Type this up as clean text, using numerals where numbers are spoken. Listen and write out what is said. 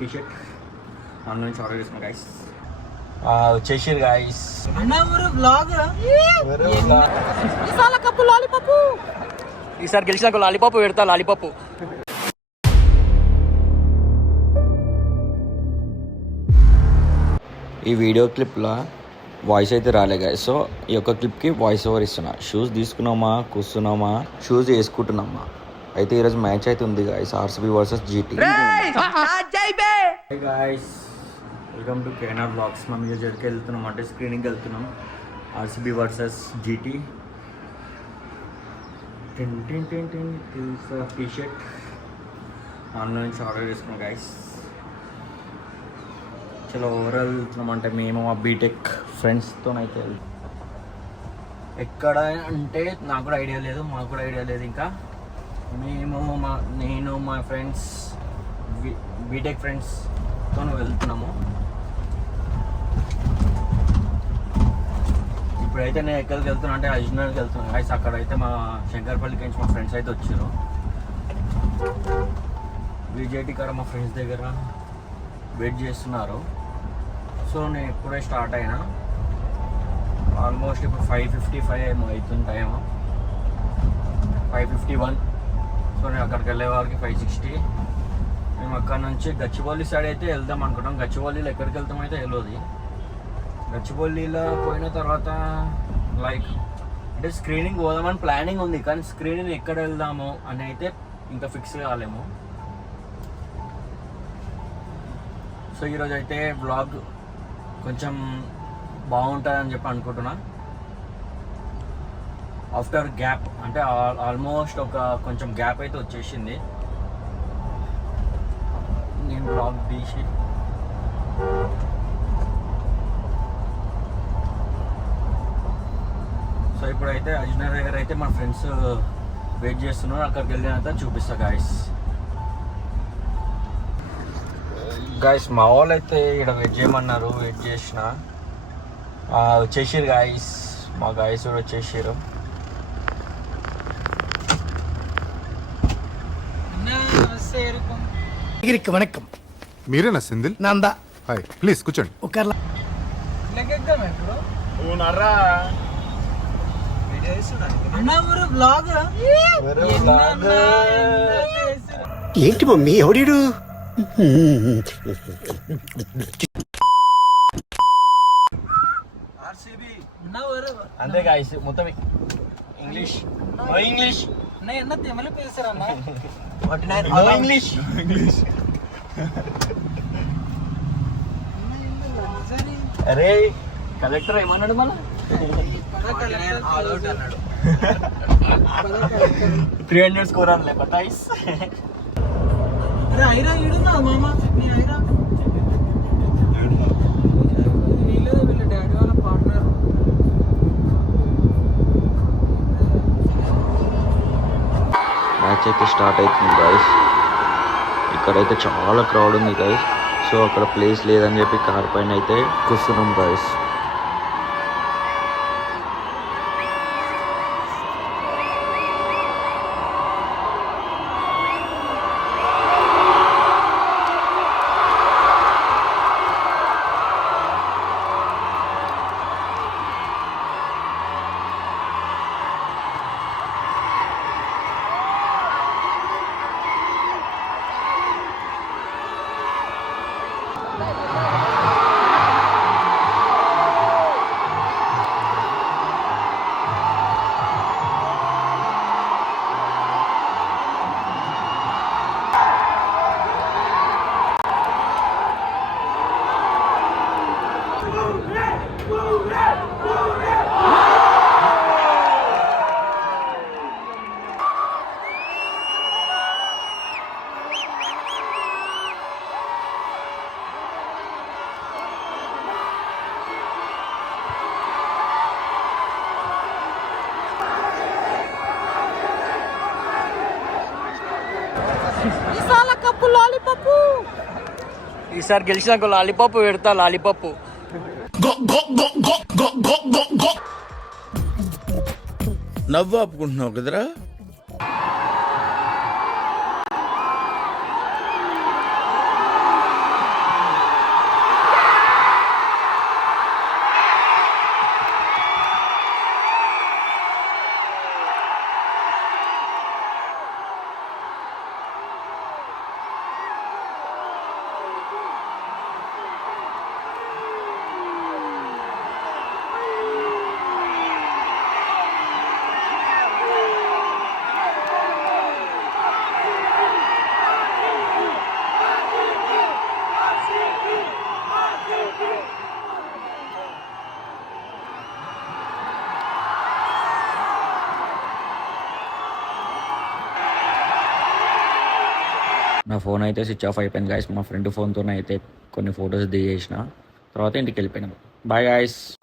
T-shirt online నుంచి order చేసుకున్నాం guys. వచ్చేసారు గైస్. ఈసారి గెలిచినాక లాలీపాప్ పెడతా. లాలీపాప్ ఈ వీడియో క్లిప్లో వాయిస్ అయితే రాలే గాయస్. సో ఈ యొక్క క్లిప్కి వాయిస్ ఓవర్ ఇస్తున్నా. షూస్ తీసుకున్నామా, కూర్చున్నామా, షూస్ వేసుకుంటున్నామా. అయితే ఈరోజు మ్యాచ్ అయితే ఉంది guys, RCB versus GT. Guys welcome to KNR blogs. మనం జడ్కి వెళ్తున్నాం, అంటే స్క్రీనింగ్కి వెళ్తున్నాం. RCB versus GT. T-shirt online నుంచి ఆర్డర్ చేసుకున్నాం గైస్. చాలా ఓవరాల్ వెళ్తున్నాం, అంటే మేము మా బీటెక్ ఫ్రెండ్స్తోనైతే ఎక్కడ అంటే నాకు కూడా ఐడియా లేదు, మాకు కూడా ఐడియా లేదు. ఇంకా నేను మా ఫ్రెండ్స్ బీటెక్ ఫ్రెండ్స్తో వెళ్తున్నాము. ఇప్పుడైతే నేను ఎక్కడికి వెళ్తున్నా అంటే అజ్మీర్కి వెళ్తున్నాను గైస్. అక్కడైతే మా శంకర్పల్లికి నుంచి మా ఫ్రెండ్స్ అయితే వచ్చారు. విజేటి కాడ మా ఫ్రెండ్స్ దగ్గర వెయిట్ చేస్తున్నారు. సో నేను ఇప్పుడే స్టార్ట్ అయినా. ఆల్మోస్ట్ ఇప్పుడు 5:55 ఏమో అవుతుంది టైం, 5:51. సో నేను అక్కడికి వెళ్ళే వారికి 5:60. మేము అక్కడ నుంచి గచ్చిబౌలి సైడ్ అయితే వెళ్దాం అనుకుంటాం. గచ్చిబౌలిలో ఎక్కడికి వెళ్తాం అయితే తెలియదు. గచ్చిబౌలిలో పోయిన తర్వాత అంటే స్క్రీనింగ్ పోదామని ప్లానింగ్ ఉంది, కానీ స్క్రీనింగ్ ఎక్కడ వెళ్దాము అని అయితే ఇంకా ఫిక్స్ కాలేము. సో ఈరోజు అయితే బ్లాగ్ కొంచెం బాగుంటుందని చెప్పి అనుకుంటున్నా. ఆఫ్టర్ గ్యాప్, అంటే ఆల్మోస్ట్ ఒక కొంచెం గ్యాప్ అయితే వచ్చేసింది నేను బ్లాగ్ తీసి. సో ఇప్పుడైతే అజ్మీర్ దగ్గర అయితే మా ఫ్రెండ్స్ వెయిట్ చేస్తున్నారు. అక్కడికి వెళ్ళినంత చూపిస్తా గాయస్. గాయస్ మా వాళ్ళు అయితే ఇక్కడ వెయిట్ చేయమన్నారు, వెయిట్ చేసిన. వచ్చేసారు గాయస్, మా గాయస్ కూడా వచ్చేసారు. వణకం. మీరేనా సింధిల్? నందా. హాయ్, ప్లీజ్ కూర్చోండి. ఏంటి మమ్మీ ఎవడీడు? అంతే గాయస్, మొత్తం ఇంగ్లీష్ ఇంగ్లీష్ ఇంగ్లీష్. అరే కలెక్టర్ ఏమన్నాడు మన 300 స్కోర్ అనలే బతాయిస్. మ్యాచ్ అయితే స్టార్ట్ అవుతుంది గాయస్. ఇక్కడైతే చాలా క్రౌడ్ ఉంది గాయస్. సో అక్కడ ప్లేస్ లేదని చెప్పి కార్ పైన అయితే కూర్చున్నాం గాయస్. ఈసారి గెలిచినాక లాలీపాప్ పెడతా. లాలీపాప్ నవ్వు ఆపుకుంటున్నావు కదరా. నా ఫోన్ అయితే స్విచ్ ఆఫ్ అయిపోయింది గాయస్. మా ఫ్రెండ్ ఫోన్తోనే అయితే కొన్ని ఫొటోస్ దిగేసిన. తర్వాత ఇంటికి వెళ్ళిపోయినాం. Bye guys.